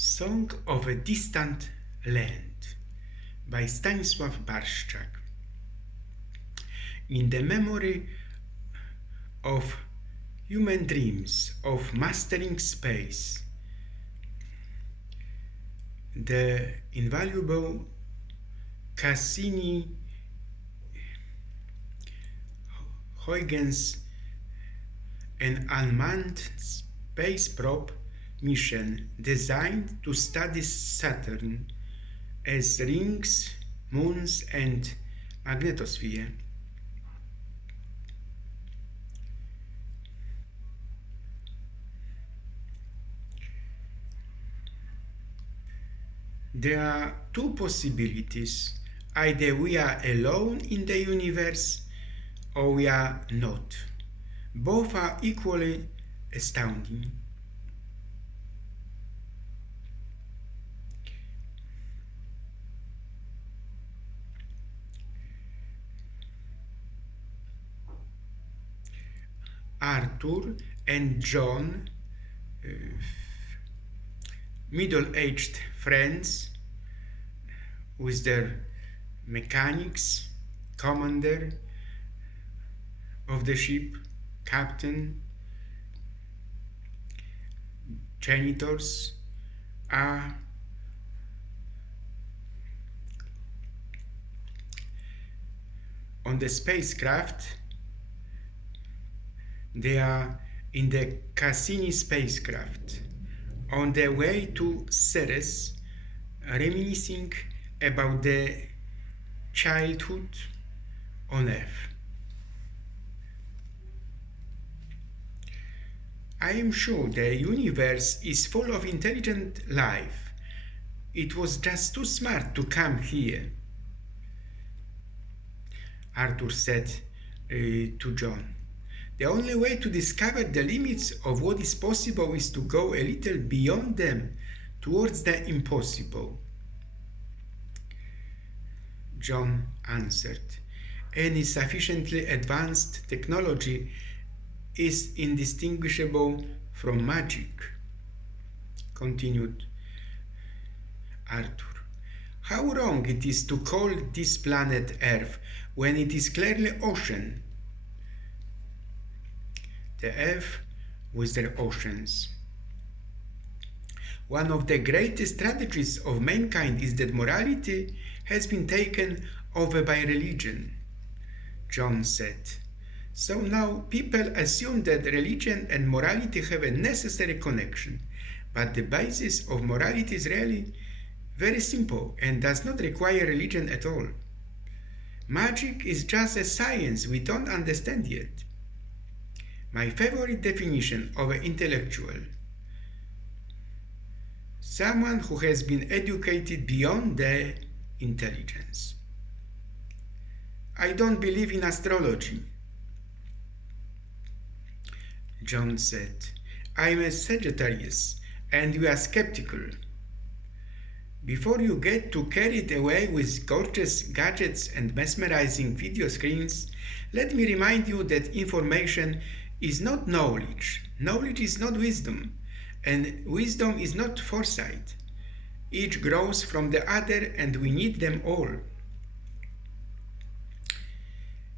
Song of a Distant Land by Stanisław Barszczak. In the memory of human dreams of mastering space, the invaluable Cassini-Huygens, an unmanned space probe mission designed to study Saturn as rings, moons, and magnetosphere. There are two possibilities. Either we are alone in the universe or we are not. Both are equally astounding. Arthur and John, middle-aged friends with their mechanics, commander of the ship, captain, janitors, are on the spacecraft. They are in the Cassini spacecraft on their way to Ceres, reminiscing about their childhood on Earth. I am sure the universe is full of intelligent life. It was just too smart to come here, Arthur said to John. The only way to discover the limits of what is possible is to go a little beyond them, towards the impossible. John answered, any sufficiently advanced technology is indistinguishable from magic, continued Arthur. How wrong it is to call this planet Earth when it is clearly ocean. The Earth with their oceans. One of the greatest strategies of mankind is that morality has been taken over by religion, John said. So now people assume that religion and morality have a necessary connection, but the basis of morality is really very simple and does not require religion at all. Magic is just a science we don't understand yet. My favorite definition of an intellectual: someone who has been educated beyond their intelligence. I don't believe in astrology, John said. I'm a Sagittarius and you are skeptical. Before you get too carried away with gorgeous gadgets and mesmerizing video screens, let me remind you that information is not knowledge. Knowledge is not wisdom, and wisdom is not foresight. Each grows from the other, and we need them all.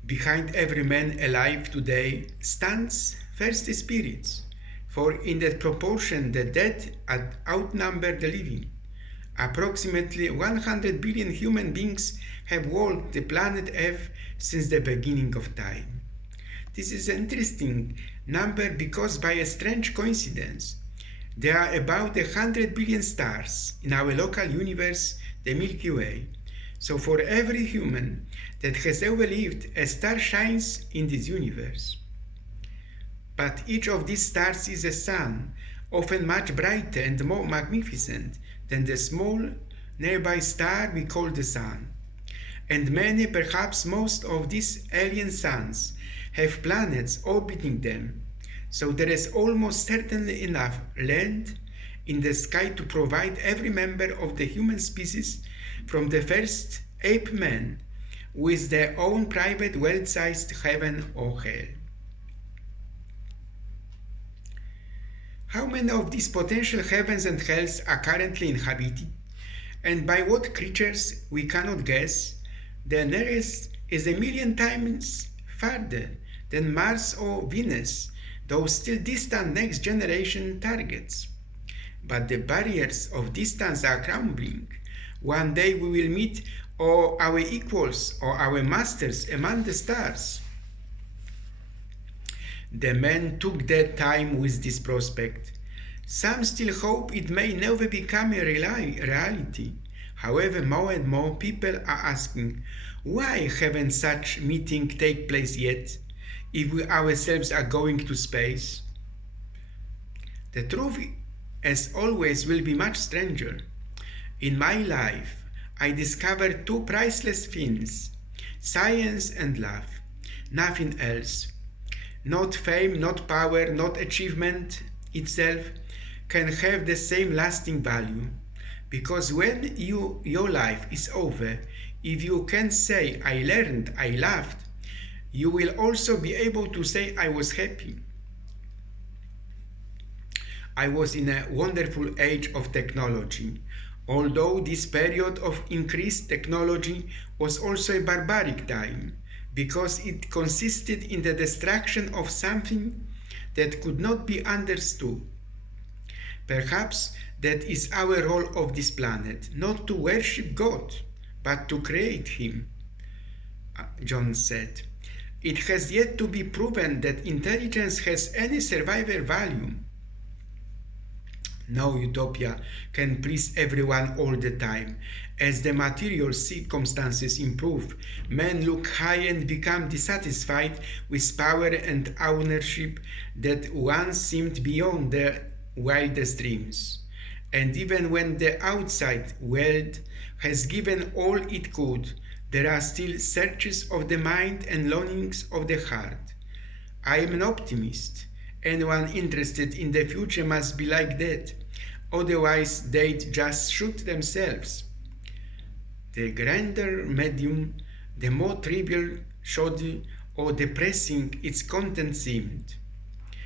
Behind every man alive today stands thirsty spirits, for in that proportion the dead outnumber the living. Approximately 100 billion human beings have walked the planet Earth since the beginning of time. This is an interesting number because, by a strange coincidence, there are about 100 billion stars in our local universe, the Milky Way. So for every human that has ever lived, a star shines in this universe. But each of these stars is a sun, often much brighter and more magnificent than the small nearby star we call the sun. And many, perhaps most of these alien suns have planets orbiting them, so there is almost certainly enough land in the sky to provide every member of the human species, from the first ape man, with their own private well-sized heaven or hell. How many of these potential heavens and hells are currently inhabited, and by what creatures we cannot guess? The nearest is a million times farther than Mars or Venus, though still distant next generation targets. But the barriers of distance are crumbling. One day we will meet our equals or our masters among the stars. The men took their time with this prospect. Some still hope it may never become a reality. However, more and more people are asking, why haven't such meetings take place yet, if we ourselves are going to space? The truth, as always, will be much stranger. In my life, I discovered two priceless things: science and love, nothing else. Not fame, not power, not achievement itself can have the same lasting value. Because when your life is over, if you can say, I learned, I loved, you will also be able to say, I was happy. I was in a wonderful age of technology. Although this period of increased technology was also a barbaric time, because it consisted in the destruction of something that could not be understood. Perhaps that is our role of this planet, not to worship God, but to create Him. John said, it has yet to be proven that intelligence has any survival value. No utopia can please everyone all the time. As the material circumstances improve, men look high and become dissatisfied with power and ownership that once seemed beyond their wildest dreams. And even when the outside world has given all it could, there are still searches of the mind and longings of the heart. I am an optimist. Anyone interested in the future must be like that. Otherwise, they'd just shoot themselves. The grander medium, the more trivial, shoddy, or depressing its content seemed.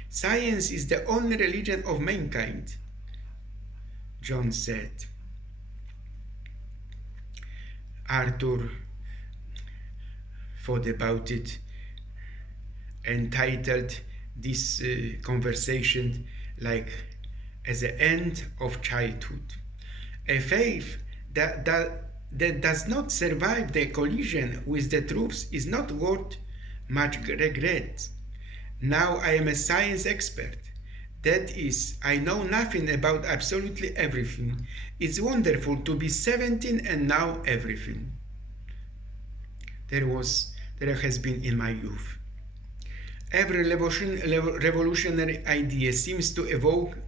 Science is the only religion of mankind, John said. Arthur thought about it and titled this conversation like as the end of childhood. A faith that does not survive the collision with the truths is not worth much regret. Now I am a science expert. That is, I know nothing about absolutely everything. It's wonderful to be 17 and know everything. There has been in my youth. Every revolutionary idea seems to evoke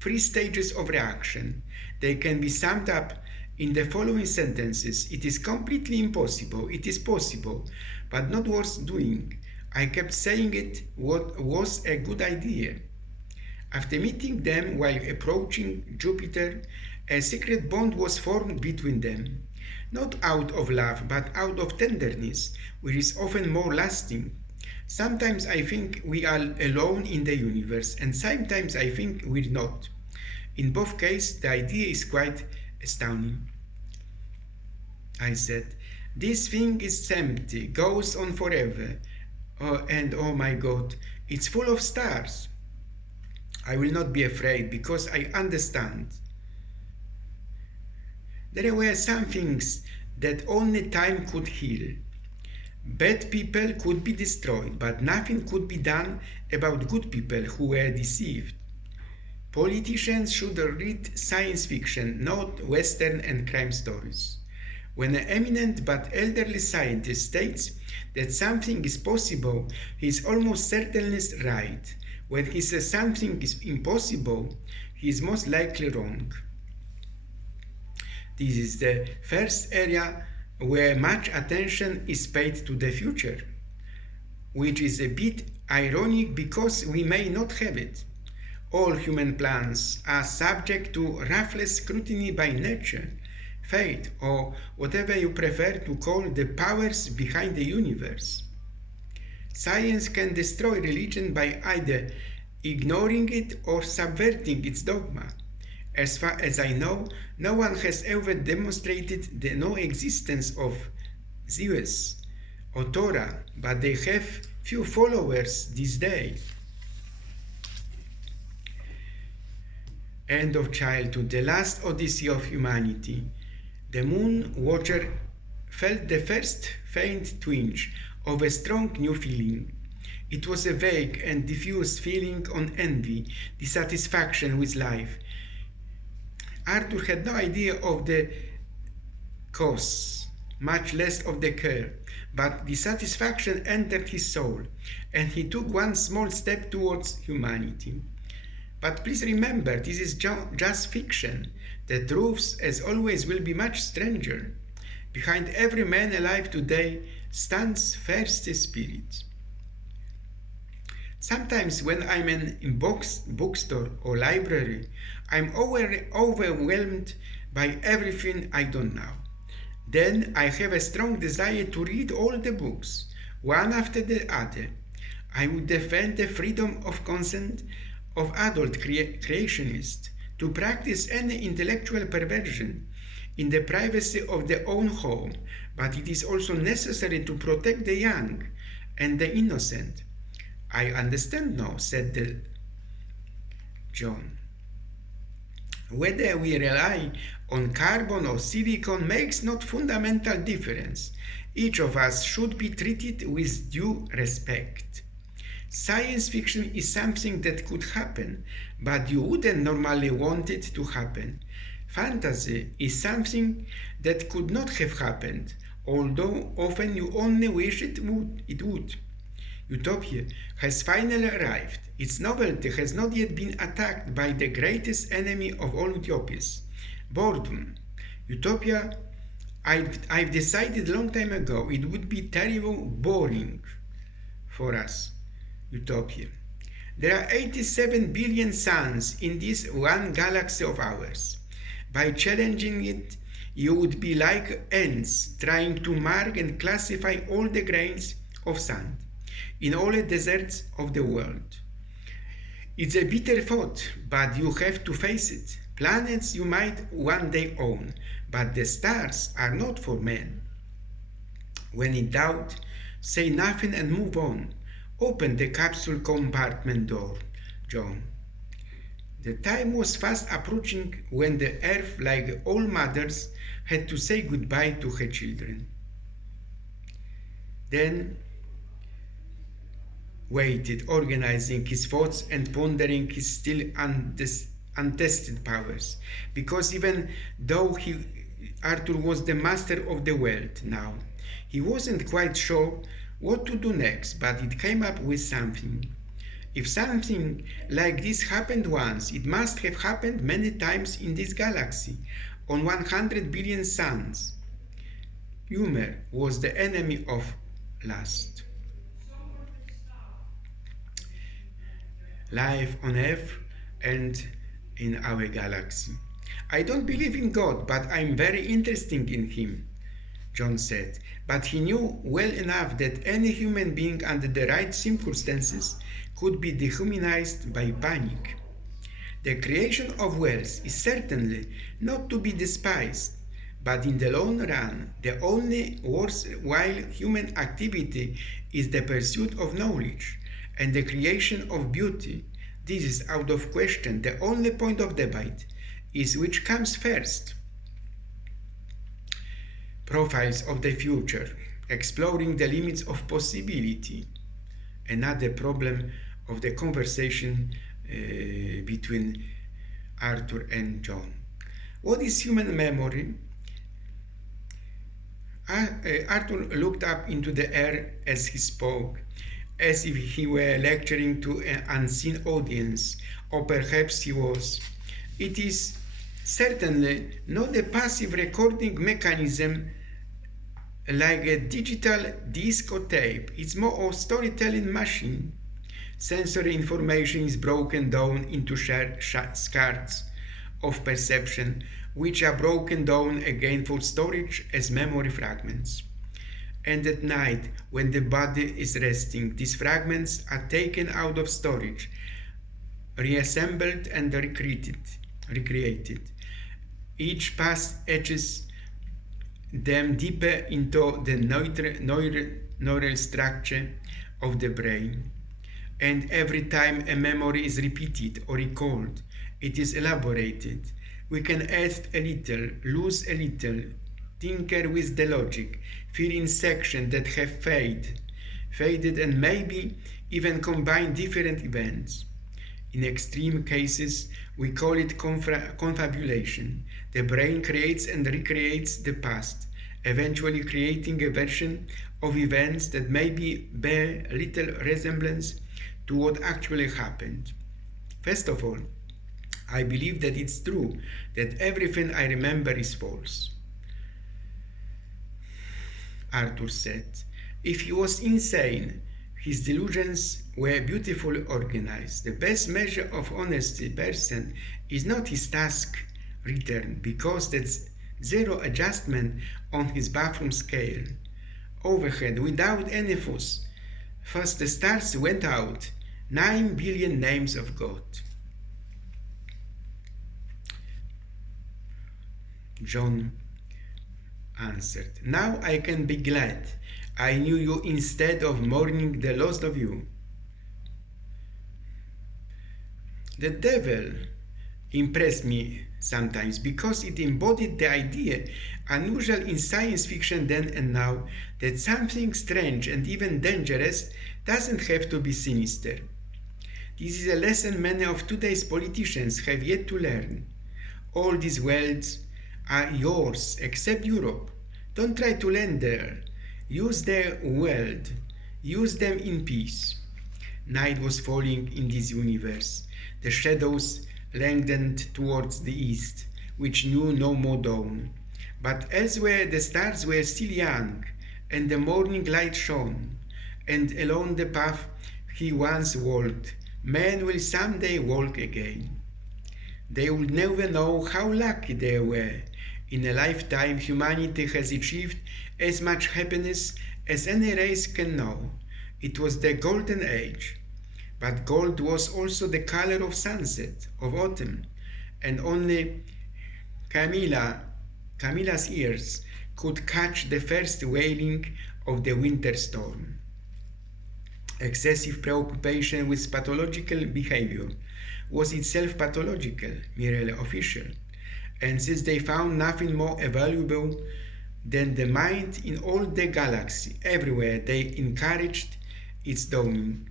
3 stages of reaction. They can be summed up in the following sentences: it is completely impossible, it is possible, but not worth doing. I kept saying it was a good idea. After meeting them while approaching Jupiter, a secret bond was formed between them, not out of love, but out of tenderness, which is often more lasting. Sometimes I think we are alone in the universe, and sometimes I think we're not. In both cases, the idea is quite astounding. I said, this thing is empty, goes on forever, and oh my God, it's full of stars. I will not be afraid because I understand. There were some things that only time could heal. Bad people could be destroyed, but nothing could be done about good people who were deceived. Politicians should read science fiction, not Western and crime stories. When an eminent but elderly scientist states that something is possible, he is almost certainly right. When he says something is impossible, he is most likely wrong. This is the first area where much attention is paid to the future, which is a bit ironic because we may not have it. All human plans are subject to ruthless scrutiny by nature, fate, or whatever you prefer to call the powers behind the universe. Science can destroy religion by either ignoring it or subverting its dogma. As far as I know, no one has ever demonstrated the no existence of Zeus or Torah, but they have few followers this day. End of childhood, the last odyssey of humanity. The moon watcher felt the first faint twinge of a strong new feeling. It was a vague and diffuse feeling of envy, dissatisfaction with life. Arthur had no idea of the cause, much less of the cure, but dissatisfaction entered his soul, and he took one small step towards humanity. But please remember, this is just fiction. The truths, as always, will be much stranger. Behind every man alive today stands first the spirit. Sometimes when I'm in bookstore or library, I'm overwhelmed by everything I don't know. Then I have a strong desire to read all the books, one after the other. I would defend the freedom of consent of adult creationists to practice any intellectual perversion in the privacy of their own home, but it is also necessary to protect the young and the innocent. I understand now, said John. Whether we rely on carbon or silicon makes not fundamental difference. Each of us should be treated with due respect. Science fiction is something that could happen, but you wouldn't normally want it to happen. Fantasy is something that could not have happened, although often you only wish it would. Utopia has finally arrived. Its novelty has not yet been attacked by the greatest enemy of all utopias, boredom. Utopia, I've decided a long time ago, it would be terrible boring for us. Utopia. There are 87 billion suns in this one galaxy of ours. By challenging it, you would be like ants trying to mark and classify all the grains of sand in all the deserts of the world. It's a bitter thought, but you have to face it. Planets you might one day own, but the stars are not for men. When in doubt, say nothing and move on. Open the capsule compartment door, John. The time was fast approaching when the Earth, like all mothers, had to say goodbye to her children. Then waited, organizing his thoughts and pondering his still untested powers, because even though Arthur was the master of the world now, he wasn't quite sure what to do next, but it came up with something. If something like this happened once, it must have happened many times in this galaxy, on 100 billion suns. Humor was the enemy of lust. Life on Earth and in our galaxy. I don't believe in God, but I'm very interested in Him, John said. But he knew well enough that any human being under the right circumstances could be dehumanized by panic. The creation of wealth is certainly not to be despised, but in the long run, the only worthwhile human activity is the pursuit of knowledge and the creation of beauty. This is out of question. The only point of debate is which comes first. Profiles of the future, exploring the limits of possibility. Another problem of the conversation between Arthur and John. What is human memory? Arthur looked up into the air as he spoke, as if he were lecturing to an unseen audience, or perhaps he was. It is certainly not a passive recording mechanism like a digital disc or tape. It's more a storytelling machine. Sensory information is broken down into shards of perception, which are broken down again for storage as memory fragments. And at night, when the body is resting, these fragments are taken out of storage reassembled and recreated. Each past etches them deeper into the neural structure of the brain. And every time a memory is repeated or recalled, it is elaborated. We can add a little, lose a little, tinker with the logic, fill in sections that have faded, and maybe even combine different events. In extreme cases, we call it confabulation. The brain creates and recreates the past, eventually creating a version of events that maybe bear little resemblance to what actually happened. First of all, I believe that it's true that everything I remember is false. Arthur said. If he was insane, his delusions were beautifully organized. The best measure of honesty person is not his task return, because that's zero adjustment on his bathroom scale. Overhead, without any fuss. First the stars went out, 9 billion names of God. John answered, now I can be glad I knew you instead of mourning the loss of you. The devil impressed me sometimes because it embodied the idea, unusual in science fiction then and now, that something strange and even dangerous doesn't have to be sinister. This is a lesson many of today's politicians have yet to learn. All these worlds are yours except Europe. Don't try to land there. Use their world. Use them in peace. Night was falling in this universe. The shadows lengthened towards the east, which knew no more dawn. But elsewhere the stars were still young, and the morning light shone. And along the path he once walked, men will someday walk again. They will never know how lucky they were. In a lifetime, humanity has achieved as much happiness as any race can know. It was the golden age. But gold was also the color of sunset, of autumn, and only Camilla's ears could catch the first wailing of the winter storm. Excessive preoccupation with pathological behavior was itself pathological, merely official. And since they found nothing more valuable than the mind in all the galaxy, everywhere they encouraged its dawning.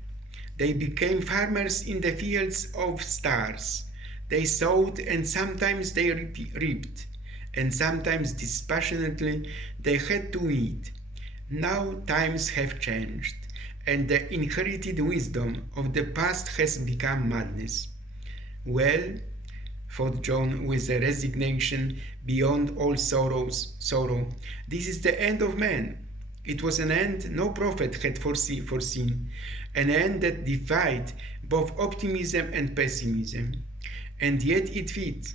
They became farmers in the fields of stars. They sowed and sometimes they reaped, and sometimes dispassionately they had to weed. Now times have changed, and the inherited wisdom of the past has become madness. Well, thought John with a resignation beyond all sorrow, this is the end of man. It was an end no prophet had foreseen, an end that defied both optimism and pessimism, and yet it fit.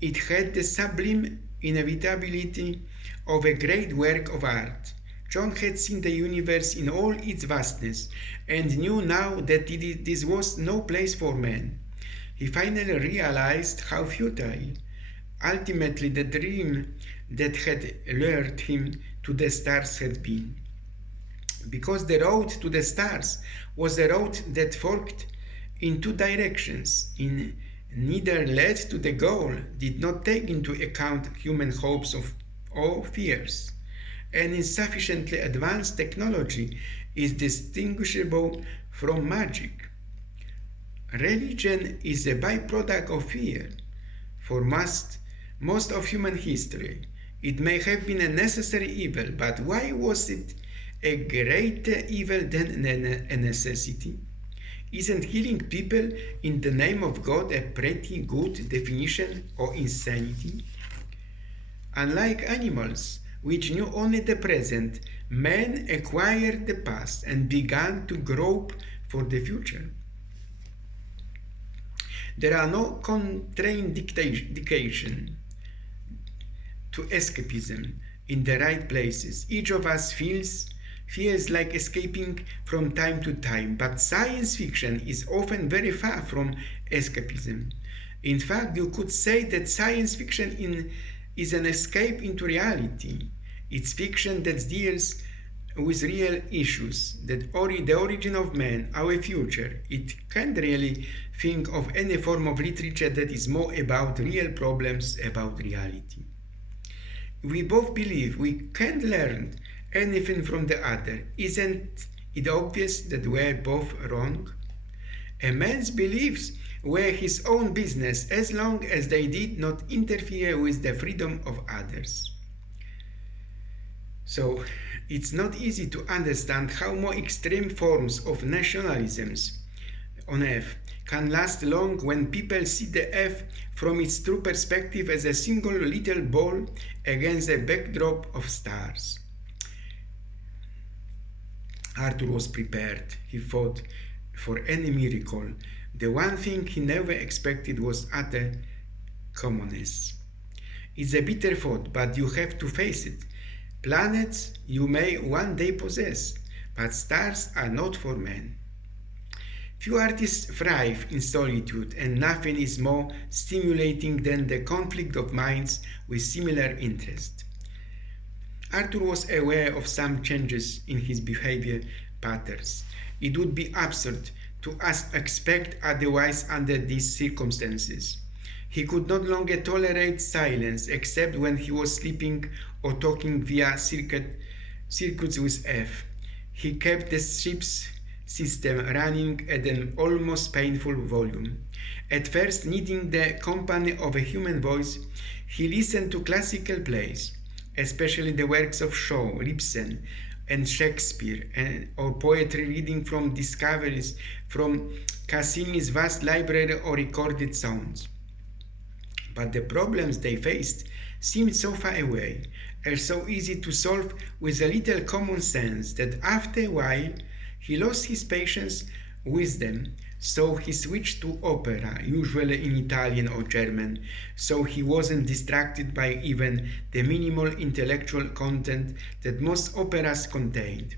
It had the sublime inevitability of a great work of art. John had seen the universe in all its vastness, and knew now that this was no place for man. He finally realized how futile, ultimately, the dream that had lured him to the stars had been. Because the road to the stars was a road that forked in two directions, neither led to the goal, did not take into account human hopes or fears, and insufficiently advanced technology is distinguishable from magic. Religion is a byproduct of fear. For most of human history, it may have been a necessary evil, but why was it a greater evil than a necessity? Isn't healing people in the name of God a pretty good definition of insanity? Unlike animals, which knew only the present, men acquired the past and began to grope for the future. There are no contraindications to escapism in the right places. Each of us feels feels like escaping from time to time, but science fiction is often very far from escapism. In fact, you could say that science fiction is an escape into reality. It's fiction that deals with real issues, the origin of man, our future. It can't really think of any form of literature that is more about real problems, about reality. We both believe we can't learn anything from the other. Isn't it obvious that we're both wrong? A man's beliefs were his own business as long as they did not interfere with the freedom of others. So, it's not easy to understand how more extreme forms of nationalisms on earth can last long when people see the earth from its true perspective as a single little ball against a backdrop of stars. Arthur was prepared, he thought, for any miracle. The one thing he never expected was utter commonness. It's a bitter thought, but you have to face it. Planets you may one day possess, but stars are not for men. Few artists thrive in solitude, and nothing is more stimulating than the conflict of minds with similar interest. Arthur was aware of some changes in his behavior patterns. It would be absurd to expect otherwise under these circumstances. He could no longer tolerate silence except when he was sleeping or talking via circuits with F. He kept the ship's system running at an almost painful volume. At first, needing the company of a human voice, he listened to classical plays, especially the works of Shaw, Ibsen, and Shakespeare, or poetry reading from discoveries from Cassini's vast library or recorded sounds. But the problems they faced seemed so far away and so easy to solve with a little common sense that after a while he lost his patience with them, so he switched to opera, usually in Italian or German, so he wasn't distracted by even the minimal intellectual content that most operas contained.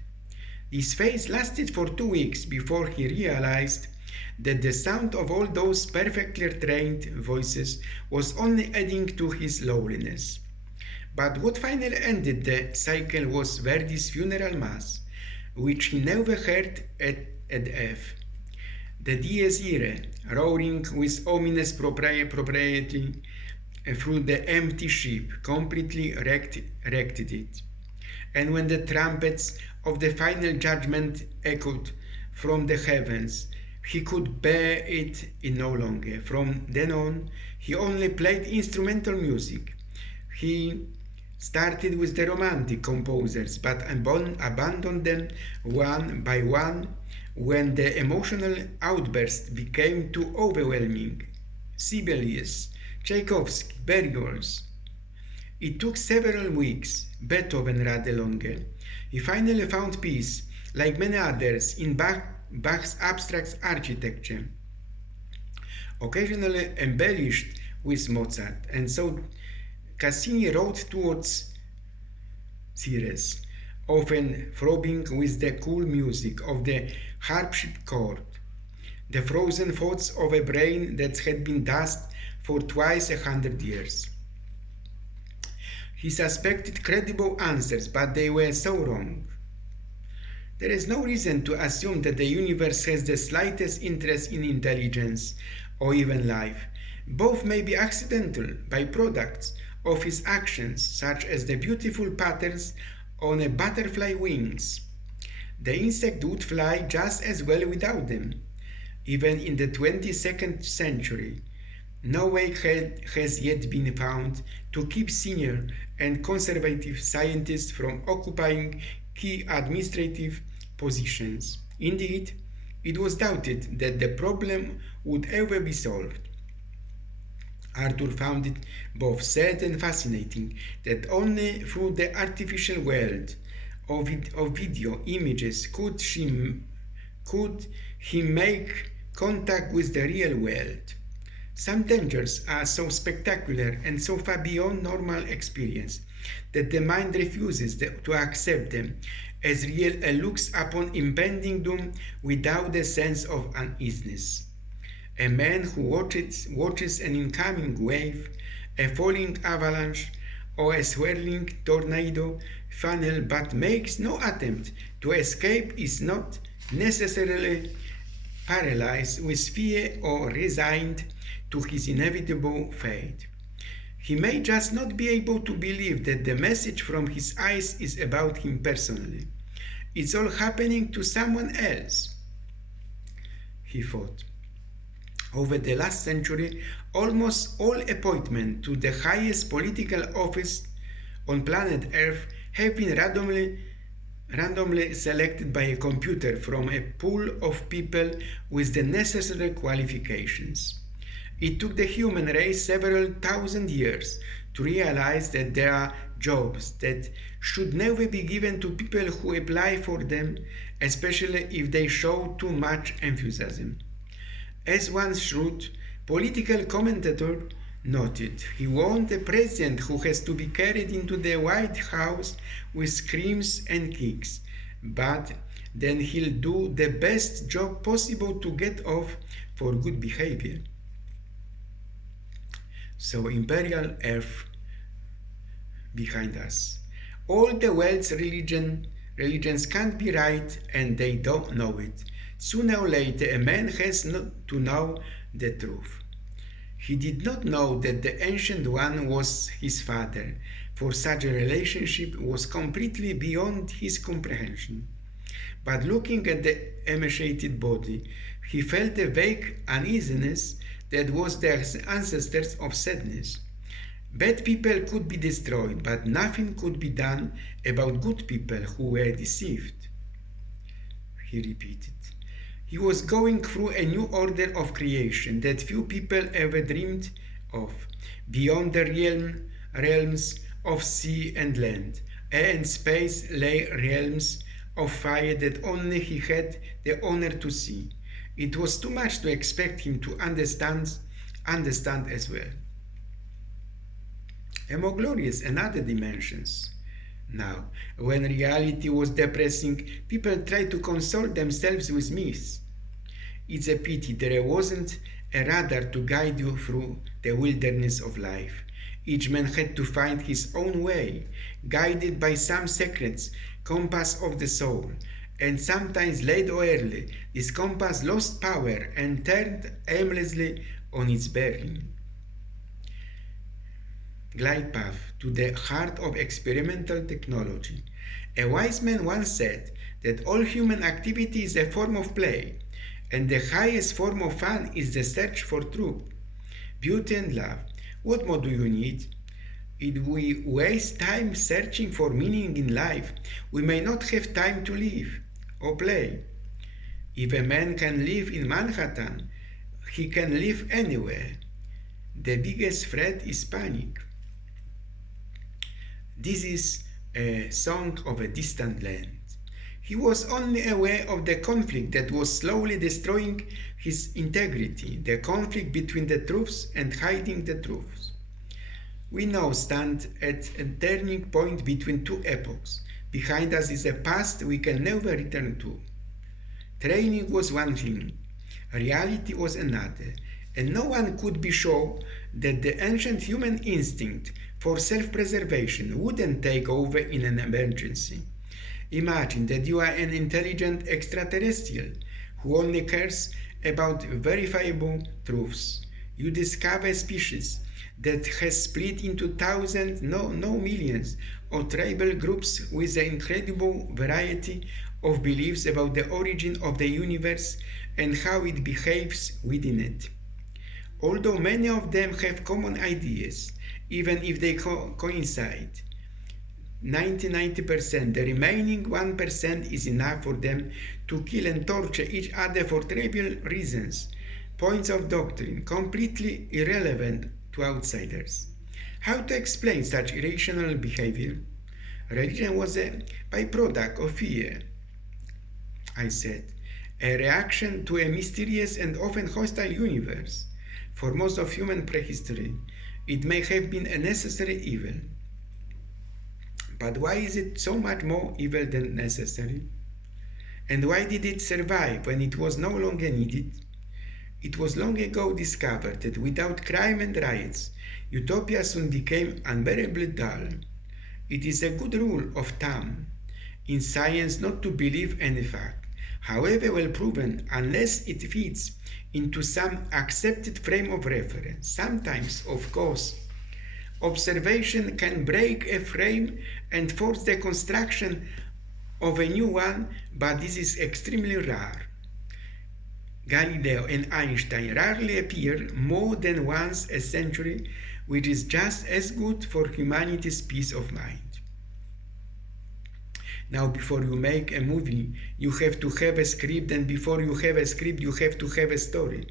This phase lasted for 2 weeks before he realized that the sound of all those perfectly trained voices was only adding to his loneliness. But what finally ended the cycle was Verdi's funeral mass, which he never heard at F. The Dies Irae, roaring with ominous propriety through the empty ship, completely wrecked it. And when the trumpets of the final judgment echoed from the heavens, he could bear it no longer. From then on, he only played instrumental music. He started with the romantic composers, but abandoned them one by one when the emotional outbursts became too overwhelming. Sibelius, Tchaikovsky, Berlioz. It took several weeks, Beethoven rather longer. He finally found peace, like many others, in Bach's abstract architecture, occasionally embellished with Mozart, and so Cassini wrote towards Ceres, often throbbing with the cool music of the harpsichord, the frozen thoughts of a brain that had been dust for twice 100 years. He suspected credible answers, but they were so wrong. There is no reason to assume that the universe has the slightest interest in intelligence or even life. Both may be accidental byproducts of his actions, such as the beautiful patterns on a butterfly wings. The insect would fly just as well without them. Even in the 22nd century, no way has yet been found to keep senior and conservative scientists from occupying key administrative positions. Indeed, it was doubted that the problem would ever be solved. Arthur found it both sad and fascinating that only through the artificial world of video images could he make contact with the real world. Some dangers are so spectacular and so far beyond normal experience that the mind refuses to accept them, as real and looks upon impending doom without a sense of uneasiness. A man who watches an incoming wave, a falling avalanche, or a swirling tornado funnel but makes no attempt to escape is not necessarily paralyzed with fear or resigned to his inevitable fate. He may just not be able to believe that the message from his eyes is about him personally. It's all happening to someone else, he thought. Over the last century, almost all appointments to the highest political office on planet Earth have been randomly selected by a computer from a pool of people with the necessary qualifications. It took the human race several thousand years to realize that there are jobs that should never be given to people who apply for them, especially if they show too much enthusiasm. As one shrewd political commentator noted, he wants a president who has to be carried into the White House with screams and kicks, but then he'll do the best job possible to get off for good behavior. So imperial Earth behind us. All the world's religions can't be right, and they don't know it. Sooner or later, a man has to know the truth. He did not know that the Ancient One was his father, for such a relationship was completely beyond his comprehension. But looking at the emaciated body, he felt a vague uneasiness that was the ancestors of sadness. Bad people could be destroyed, but nothing could be done about good people who were deceived, he repeated. He was going through a new order of creation that few people ever dreamed of, beyond the realms of sea and land. Air and space lay realms of fire that only he had the honor to see. It was too much to expect him to understand as well. And more glorious and other dimensions. Now, when reality was depressing, people tried to console themselves with myths. It's a pity there wasn't a radar to guide you through the wilderness of life. Each man had to find his own way, guided by some secret compass of the soul. And sometimes late or early, this compass lost power and turned aimlessly on its bearing. Glide path to the heart of experimental technology. A wise man once said that all human activity is a form of play, and the highest form of fun is the search for truth, beauty, and love. What more do you need? If we waste time searching for meaning in life, we may not have time to live or play. If a man can live in Manhattan, he can live anywhere. The biggest threat is panic. This is a song of a distant land. He was only aware of the conflict that was slowly destroying his integrity, the conflict between the truths and hiding the truths. We now stand at a turning point between two epochs. Behind us is a past we can never return to. Training was one thing, reality was another, and no one could be sure that the ancient human instinct for self-preservation wouldn't take over in an emergency. Imagine that you are an intelligent extraterrestrial who only cares about verifiable truths. You discover a species that has split into thousands, no millions, of tribal groups with an incredible variety of beliefs about the origin of the universe and how it behaves within it. Although many of them have common ideas, even if they coincide, 90%, the remaining 1% is enough for them to kill and torture each other for trivial reasons, points of doctrine completely irrelevant to outsiders. How to explain such irrational behavior? Religion was a byproduct of fear, I said, a reaction to a mysterious and often hostile universe. For most of human prehistory, it may have been a necessary evil. But why is it so much more evil than necessary? And why did it survive when it was no longer needed? It was long ago discovered that without crime and riots, utopia soon became unbearably dull. It is a good rule of thumb in science not to believe any fact, however well proven, unless it fits into some accepted frame of reference. Sometimes, of course, observation can break a frame and force the construction of a new one, but this is extremely rare. Galileo and Einstein rarely appear more than once a century, which is just as good for humanity's peace of mind. Now, before you make a movie, you have to have a script, and before you have a script, you have to have a story.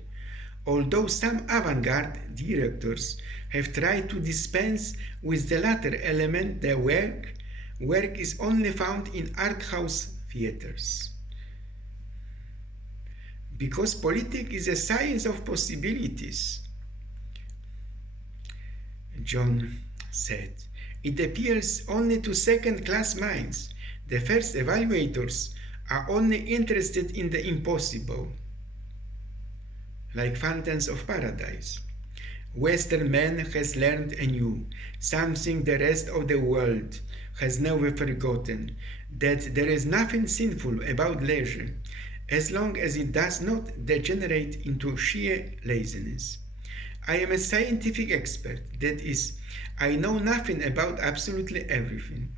Although some avant-garde directors have tried to dispense with the latter element, their work is only found in art house theaters. Because politics is a science of possibilities, John said, it appeals only to second-class minds. The first evaluators are only interested in the impossible, like fountains of paradise. Western man has learned anew something the rest of the world has never forgotten, that there is nothing sinful about leisure, as long as it does not degenerate into sheer laziness. I am a scientific expert, that is, I know nothing about absolutely everything.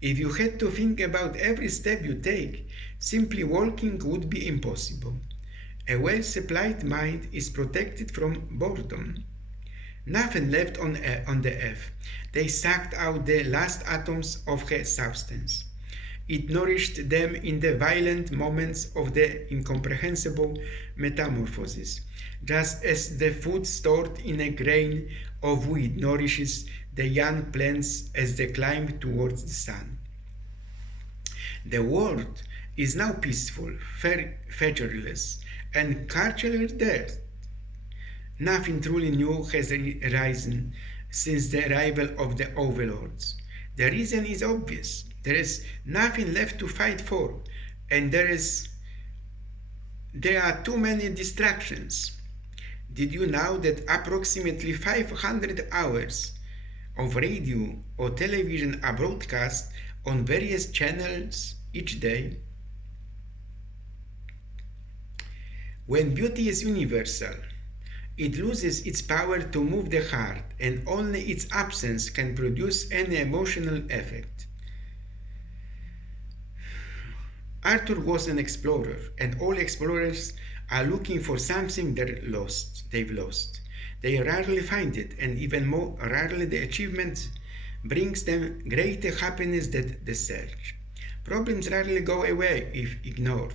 If you had to think about every step you take, simply walking would be impossible. A well-supplied mind is protected from boredom. Nothing left on the earth. They sucked out the last atoms of her substance. It nourished them in the violent moments of the incomprehensible metamorphosis, just as the food stored in a grain of wheat nourishes the young plants as they climb towards the sun. The world is now peaceful, featureless, and cultural death. Nothing truly new has arisen since the arrival of the overlords. The reason is obvious. There is nothing left to fight for, and there are too many distractions. Did you know that approximately 500 hours of radio or television are broadcast on various channels each day? When beauty is universal, it loses its power to move the heart, and only its absence can produce any emotional effect. Arthur was an explorer, and all explorers are looking for something they've lost. They rarely find it, and even more rarely the achievement brings them greater happiness than the search. Problems rarely go away if ignored.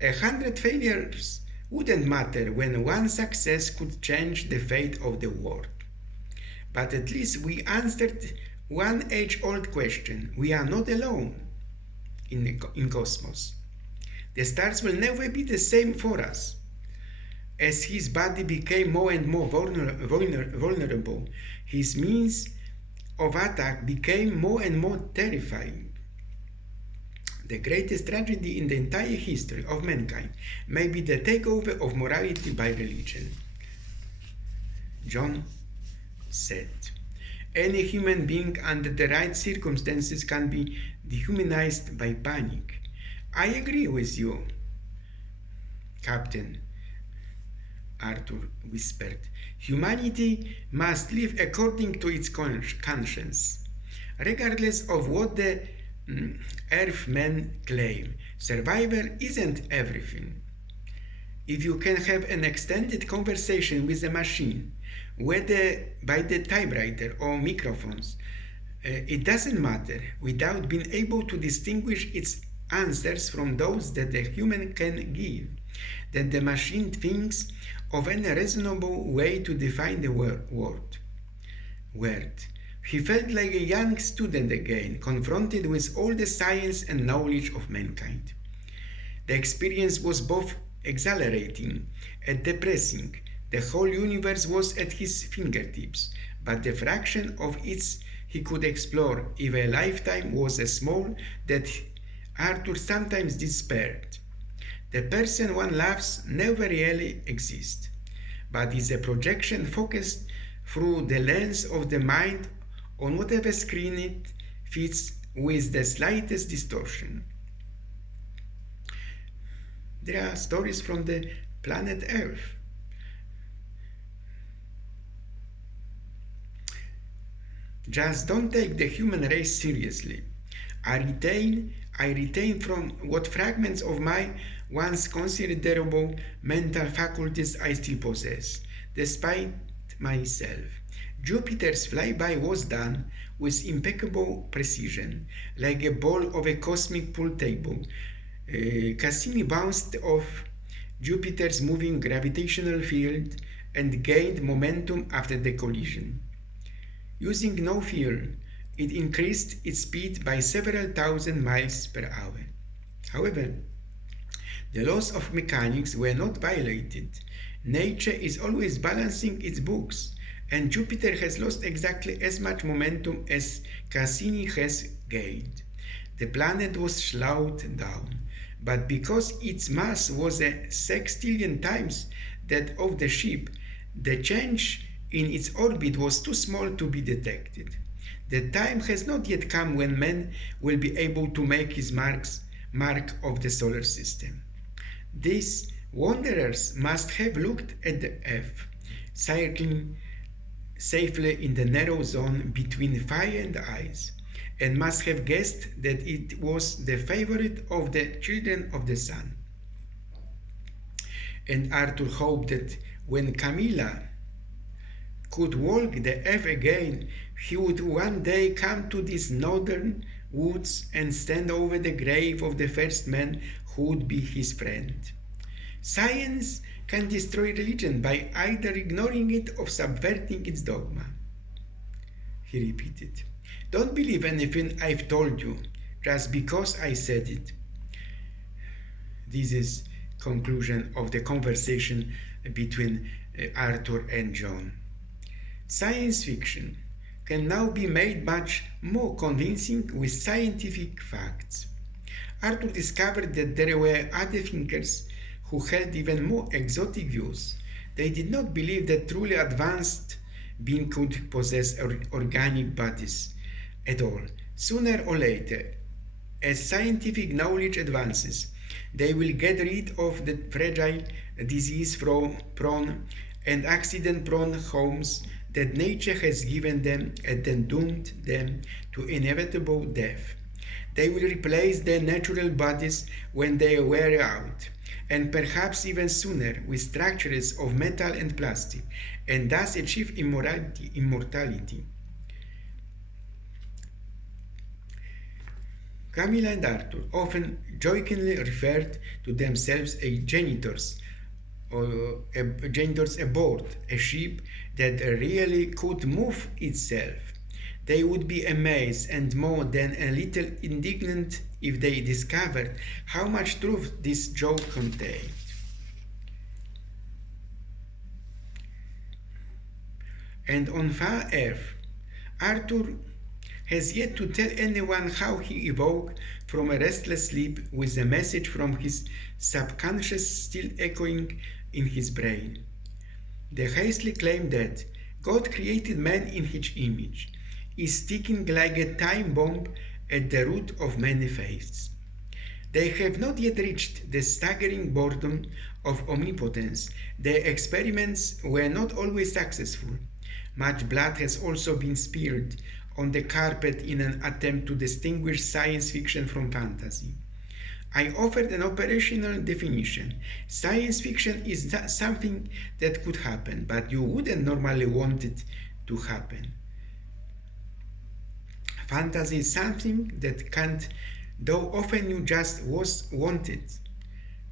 100 failures wouldn't matter when one success could change the fate of the world. But at least we answered one age-old question. We are not alone in cosmos. The stars will never be the same for us. As his body became more and more vulnerable, his means of attack became more and more terrifying. The greatest tragedy in the entire history of mankind may be the takeover of morality by religion. John said, any human being under the right circumstances can be dehumanized by panic. I agree with you, Captain, Arthur whispered. Humanity must live according to its conscience. Regardless of what the Earthmen claim, survival isn't everything. If you can have an extended conversation with a machine, whether by the typewriter or microphones, it doesn't matter, without being able to distinguish its answers from those that the human can give, then the machine thinks of any reasonable way to define the word. He felt like a young student again, confronted with all the science and knowledge of mankind. The experience was both exhilarating and depressing. The whole universe was at his fingertips, but the fraction of its he could explore if a lifetime was as small that Arthur sometimes despaired. The person one loves never really exists, but is a projection focused through the lens of the mind on whatever screen it fits with the slightest distortion. There are stories from the planet Earth. Just don't take the human race seriously. I retain from what fragments of my once considerable mental faculties I still possess, despite myself. Jupiter's flyby was done with impeccable precision, like a ball of a cosmic pool table. Cassini bounced off Jupiter's moving gravitational field and gained momentum after the collision. Using no fuel, it increased its speed by several thousand miles per hour. However, the laws of mechanics were not violated. Nature is always balancing its books, and Jupiter has lost exactly as much momentum as Cassini has gained. The planet was slowed down, but because its mass was a sextillion times that of the ship, the change in its orbit was too small to be detected. The time has not yet come when man will be able to make his mark of the solar system. These wanderers must have looked at the Earth, circling safely in the narrow zone between fire and ice, and must have guessed that it was the favorite of the children of the sun. And Arthur hoped that when Camilla could walk the earth again, he would one day come to these northern woods and stand over the grave of the first man who would be his friend. Science can destroy religion by either ignoring it or subverting its dogma. He repeated, "Don't believe anything I've told you just because I said it." This is conclusion of the conversation between Arthur and John. Science fiction can now be made much more convincing with scientific facts. Arthur discovered that there were other thinkers who held even more exotic views. They did not believe that truly advanced beings could possess organic bodies at all. Sooner or later, as scientific knowledge advances, they will get rid of the fragile, disease-prone, and accident-prone homes that nature has given them and then doomed them to inevitable death. They will replace their natural bodies when they wear out, and perhaps even sooner with structures of metal and plastic, and thus achieve immortality. Camilla and Arthur often jokingly referred to themselves as janitors, aboard a ship that really could move itself. They would be amazed and more than a little indignant if they discovered how much truth this joke contained. And on far Earth, Arthur has yet to tell anyone how he awoke from a restless sleep with a message from his subconscious still echoing in his brain. They hastily claim that God created man in his image, is sticking like a time bomb at the root of many faiths. They have not yet reached the staggering boredom of omnipotence. Their experiments were not always successful. Much blood has also been spilled on the carpet in an attempt to distinguish science fiction from fantasy. I offered an operational definition. Science fiction is something that could happen, but you wouldn't normally want it to happen. Fantasy is something that can't, though often you just want it.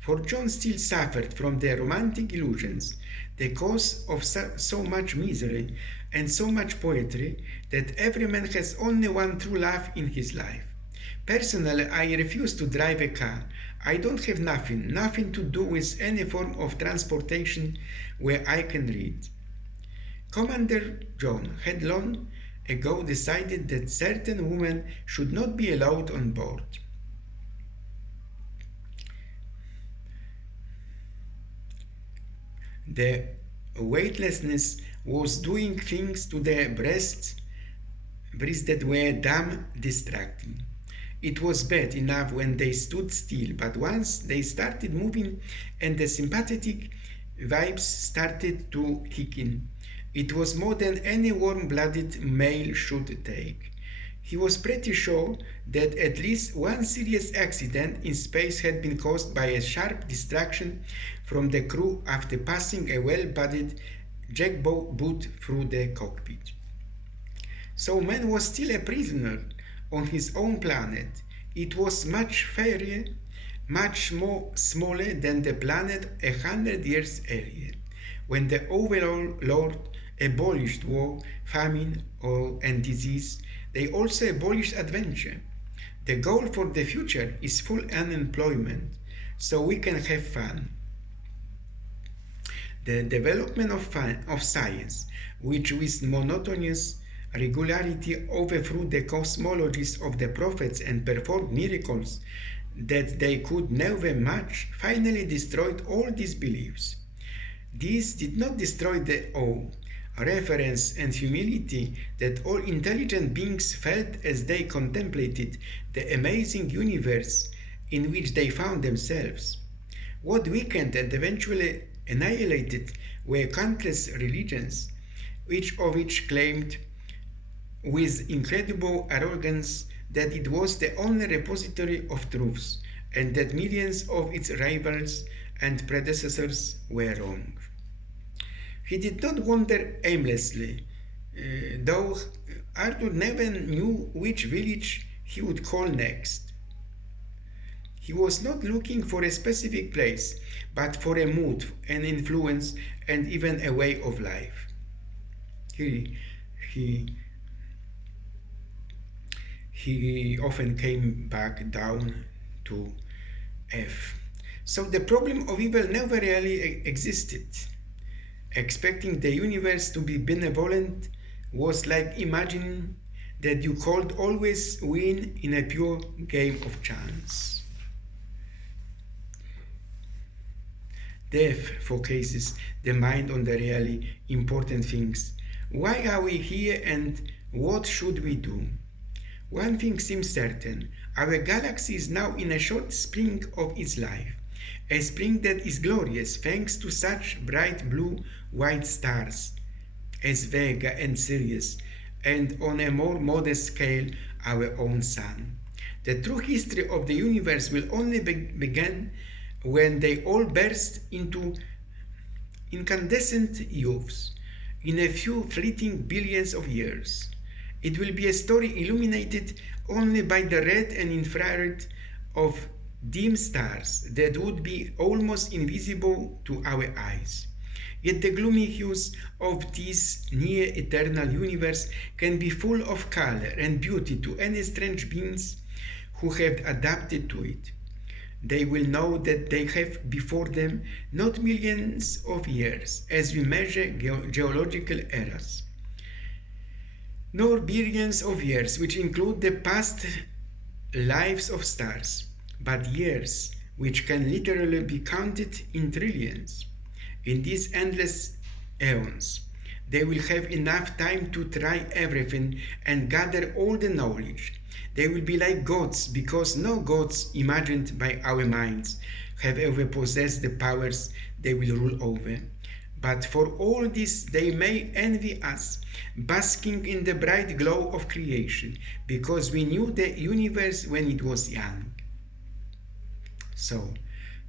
For John still suffered from the romantic illusions, the cause of so much misery and so much poetry, that every man has only one true love in his life. Personally, I refuse to drive a car. I don't have nothing to do with any form of transportation where I can read. Commander John had long ago decided that certain women should not be allowed on board. The weightlessness was doing things to the breasts that were damn distracting. It was bad enough when they stood still, but once they started moving and the sympathetic vibes started to kick in, it was more than any warm-blooded male should take. He was pretty sure that at least one serious accident in space had been caused by a sharp distraction from the crew after passing a well-bodied jackboot through the cockpit. So man was still a prisoner on his own planet. It was much fairer, much more smaller than the planet 100 years earlier, when the Overlord abolished war, famine, and disease. They also abolished adventure. The goal for the future is full unemployment, so we can have fun. The development of science, which with monotonous regularity overthrew the cosmologies of the prophets and performed miracles that they could never match, finally destroyed all these beliefs. This did not destroy the awe, reverence, and humility that all intelligent beings felt as they contemplated the amazing universe in which they found themselves. What weakened and eventually annihilated were countless religions, each of which claimed with incredible arrogance that it was the only repository of truths and that millions of its rivals and predecessors were wrong. He did not wander aimlessly, though Arthur never knew which village he would call next. He was not looking for a specific place, but for a mood, an influence, and even a way of life. He often came back down to F. So the problem of evil never really existed. Expecting the universe to be benevolent was like imagining that you could always win in a pure game of chance. Death focuses the mind on the really important things. Why are we here and what should we do? One thing seems certain. Our galaxy is now in a short spring of its life. A spring that is glorious thanks to such bright blue-white stars as Vega and Sirius, and on a more modest scale, our own sun. The true history of the universe will only begin when they all burst into incandescent youths in a few fleeting billions of years. It will be a story illuminated only by the red and infrared of dim stars that would be almost invisible to our eyes. Yet the gloomy hues of this near-eternal universe can be full of color and beauty to any strange beings who have adapted to it. They will know that they have before them not millions of years as we measure geological eras, nor billions of years, which include the past lives of stars, but years which can literally be counted in trillions. In these endless eons, they will have enough time to try everything and gather all the knowledge. They will be like gods, because no gods imagined by our minds have ever possessed the powers they will rule over. But for all this they may envy us, basking in the bright glow of creation, because we knew the universe when it was young. So,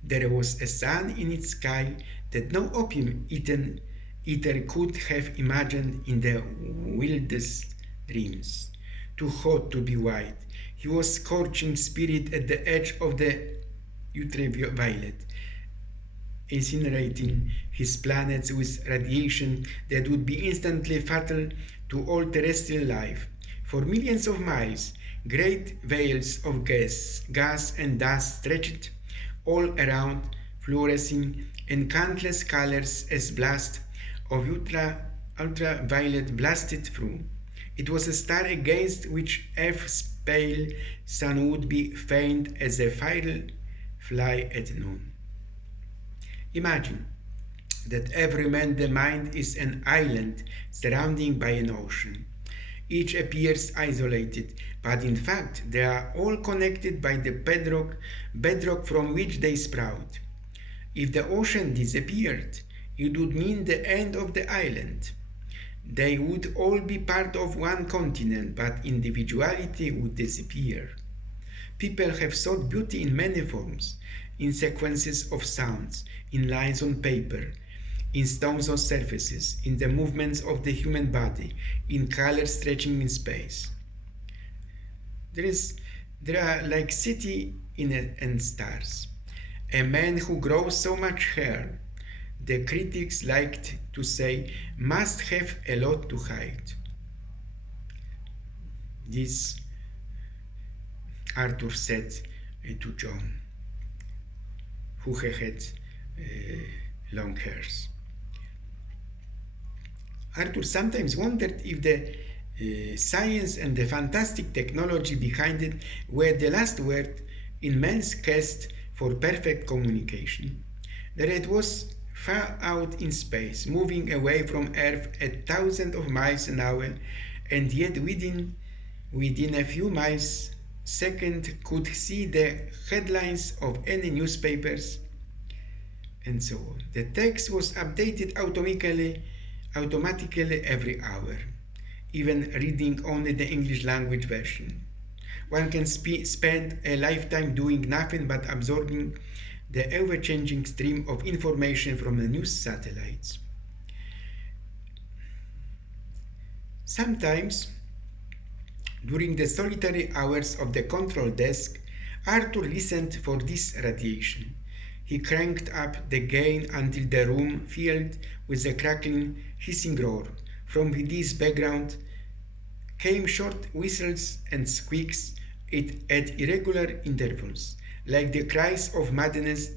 there was a sun in its sky that no opium eater could have imagined in the wildest dreams. Too hot to be white, he was scorching spirit at the edge of the ultraviolet, incinerating his planets with radiation that would be instantly fatal to all terrestrial life. For millions of miles, great veils of gas and dust stretched all around, fluorescing in countless colors as blast of ultraviolet blasted through. It was a star against which Earth's pale sun would be faint as a firefly at noon. Imagine that every man the mind is an island surrounded by an ocean. Each appears isolated, but in fact they are all connected by the bedrock from which they sprout. If the ocean disappeared, it would mean the end of the island. They would all be part of one continent, but individuality would disappear. People have sought beauty in many forms, in sequences of sounds, in lines on paper, in stones on surfaces, in the movements of the human body, in colors stretching in space. There are like city and stars. A man who grows so much hair, the critics liked to say, must have a lot to hide. This Arthur said to John, who had long hairs. Arthur sometimes wondered if the science and the fantastic technology behind it were the last word in man's quest for perfect communication, that it was far out in space, moving away from Earth at thousands of miles an hour, and yet within a few miles second could see the headlines of any newspapers, and so on. The text was updated automatically every hour, even reading only the English language version. One can spend a lifetime doing nothing but absorbing the ever-changing stream of information from the news satellites. Sometimes, during the solitary hours of the control desk, Arthur listened for this radiation. He cranked up the gain until the room filled with a crackling, hissing roar. From this background came short whistles and squeaks at irregular intervals, like the cries of maddened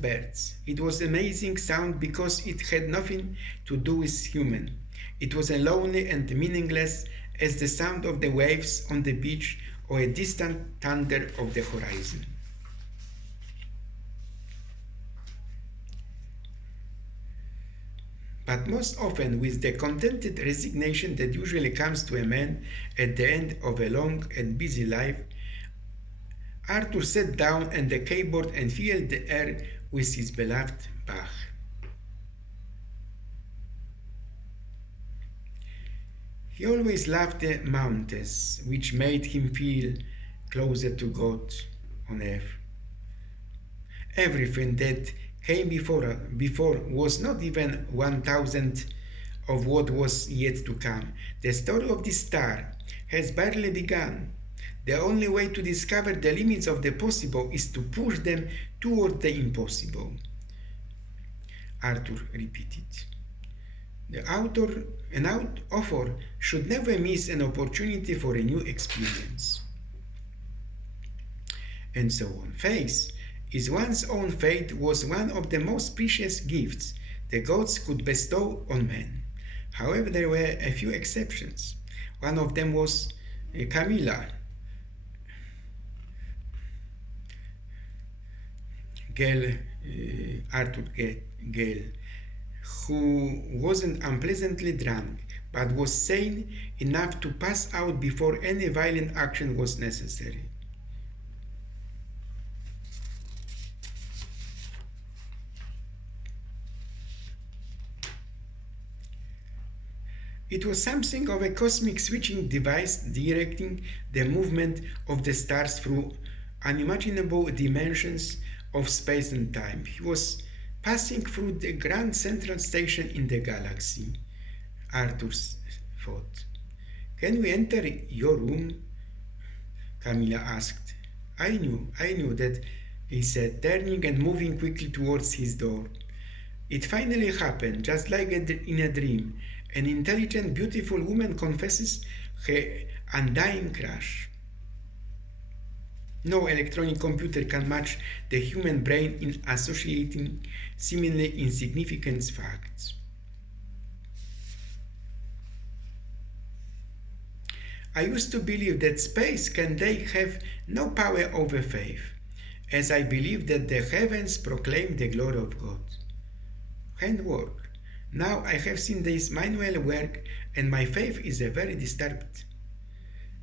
birds. It was an amazing sound because it had nothing to do with human. It was as lonely and meaningless as the sound of the waves on the beach or a distant thunder of the horizon. But most often with the contented resignation that usually comes to a man at the end of a long and busy life, Arthur sat down at the keyboard and filled the air with his beloved Bach. He always loved the mountains, which made him feel closer to God on earth. Everything that came before was not even 1,000th of what was yet to come. The story of this star has barely begun. The only way to discover the limits of the possible is to push them toward the impossible. Arthur repeated. An author should never miss an opportunity for a new experience. And so on. Faith is one's own fate was one of the most precious gifts the gods could bestow on men. However, there were a few exceptions. One of them was Camilla, Arthur Gale, who wasn't unpleasantly drunk, but was sane enough to pass out before any violent action was necessary. It was something of a cosmic switching device directing the movement of the stars through unimaginable dimensions of space and time. He was passing through the grand central station in the galaxy, Arthur thought. Can we enter your room? Camilla asked. I knew that, he said, turning and moving quickly towards his door. It finally happened, just like in a dream. An intelligent, beautiful woman confesses her undying crush. No electronic computer can match the human brain in associating seemingly insignificant facts. I used to believe that space can they have no power over faith, as I believe that the heavens proclaim the glory of God. Handwork. Now I have seen this manual work and my faith is very disturbed.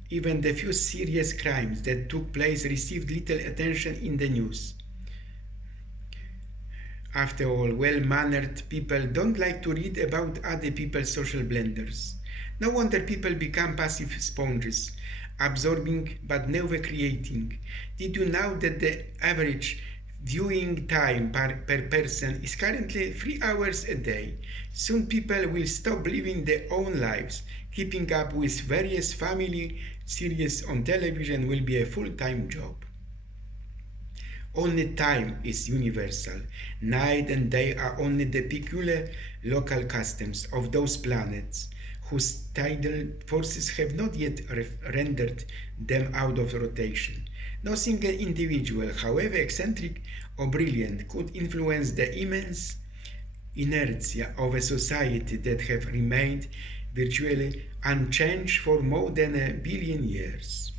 Even the few serious crimes that took place received little attention in the news. After all, well-mannered people don't like to read about other people's social blunders. No wonder people become passive sponges, absorbing but never creating. Did you know that the average viewing time per person is currently 3 hours a day? Soon people will stop living their own lives. Keeping up with various family series on television will be a full-time job. Only time is universal. Night and day are only the peculiar local customs of those planets whose tidal forces have not yet rendered them out of rotation. No single individual, however eccentric or brilliant, could influence the immense inertia of a society that have remained virtually unchanged for more than 1 billion years.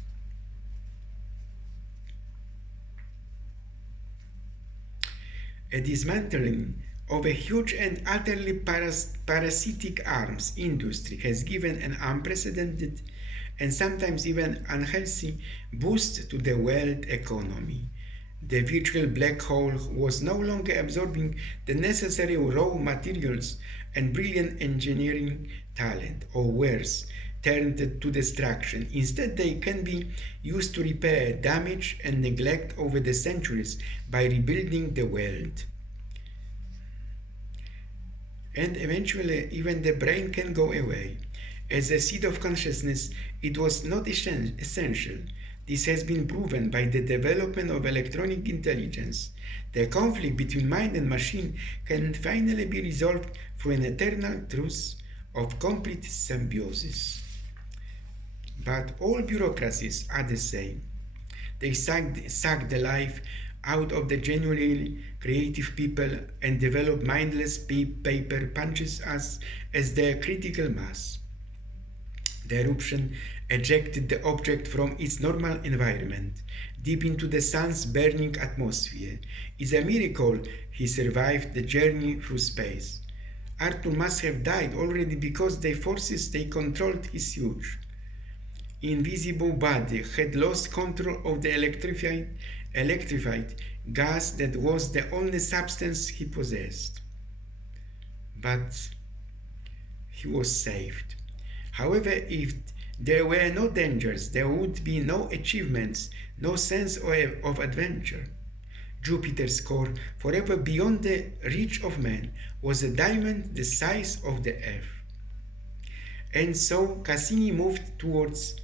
A dismantling of a huge and utterly parasitic arms industry has given an unprecedented and sometimes even unhealthy boost to the world economy. The virtual black hole was no longer absorbing the necessary raw materials and brilliant engineering talent, or worse, turned to destruction. Instead, they can be used to repair damage and neglect over the centuries by rebuilding the world. And eventually, even the brain can go away. As a seed of consciousness, it was not essential. This has been proven by the development of electronic intelligence. The conflict between mind and machine can finally be resolved through an eternal truth of complete symbiosis. But all bureaucracies are the same. They suck the life out of the genuinely creative people and develop mindless paper punches us as their critical mass. The eruption ejected the object from its normal environment, deep into the sun's burning atmosphere. It's a miracle he survived the journey through space. Arthur must have died already because the forces they controlled his huge, invisible body had lost control of the electrified gas that was the only substance he possessed. But he was saved. However, if there were no dangers, there would be no achievements, no sense of adventure. Jupiter's core, forever beyond the reach of man, was a diamond the size of the earth. And so Cassini moved towards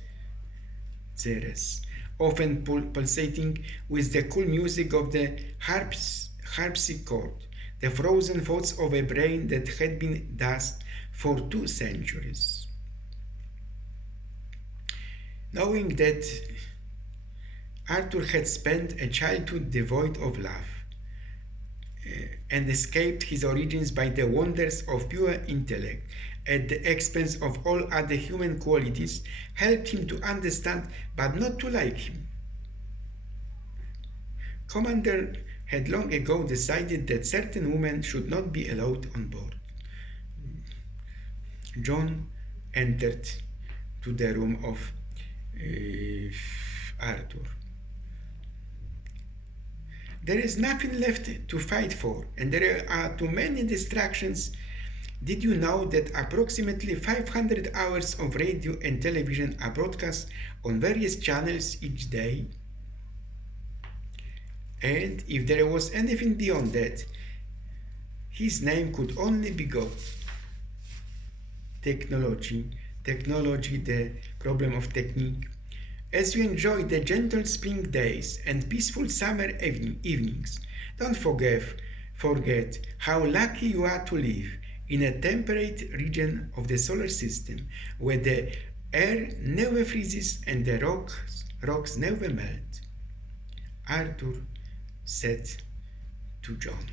Ceres, often pulsating with the cool music of the harpsichord, the frozen thoughts of a brain that had been dust for 2 centuries. Knowing that Arthur had spent a childhood devoid of love and escaped his origins by the wonders of pure intellect at the expense of all other human qualities, helped him to understand but not to like him. Commander had long ago decided that certain women should not be allowed on board. John entered to the room of Arthur. There is nothing left to fight for, and there are too many distractions. Did you know that approximately 500 hours of radio and television are broadcast on various channels each day? And if there was anything beyond that, his name could only be God. Technology, the problem of technique. As you enjoy the gentle spring days and peaceful summer evenings, don't forget how lucky you are to live in a temperate region of the solar system where the air never freezes and the rocks never melt. Arthur said to John.